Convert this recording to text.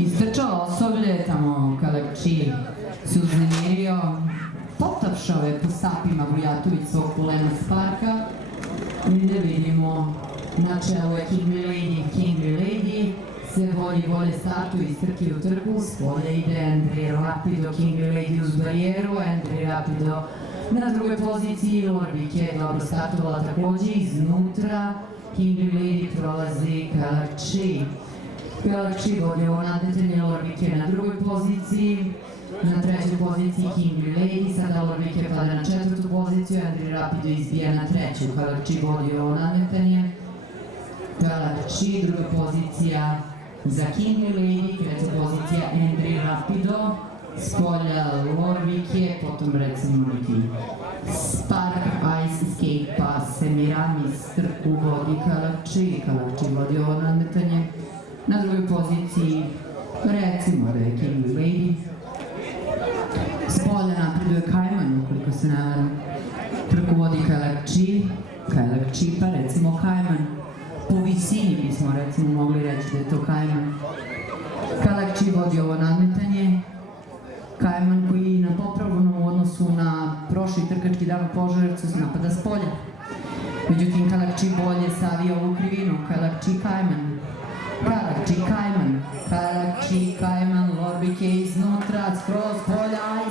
Istrčao osoblje, tamo Kalakči se uznemirio, potapšao je po sapima Vujatović svog kolena s parka i da vidimo na čelu je King Lady, sve volje startu iz trke u trku, s polja ide Andrej Rapido, King Lady uz barijeru, Andrej Rapido na drugoj poziciji, Lorbik je dobro startovala takođe iznutra, King Lady prolazi Kalakči. Kalakči vodi ovo nadmetanje, Lorbik je na drugoj poziciji, na trećoj poziciji King Lady, sada Lorbik je pada na četvrtu poziciju, Andrej Rapido izbija na treću, Kalakči vodi ovo nadmetanje, Kalakči, druga pozicija za King Lady, treća pozicija Andrej Rapido, s polja Lorbike, potom recimo neki Spark Ice Skate pa Semiramis trku vodi Kalakči, Kalakči vodi ovo nadmetanje, na drugoj poziciji recimo da je King Lady, s polja napreduje Kajman, ukoliko se navaram, trku vodi Kalakči pa recimo Kajman. Po visini bismo recimo mogli reći da je to Kajman. Kalakči vodi ovo nadmetanje. Kajman koji na popravnom u odnosu na prošli trkački dan u Požarevcu napada s polja. Međutim, Kalakči bolje savija ovu krivinu. Kalakči Kajman, Lorbik je iznutra, skroz polja i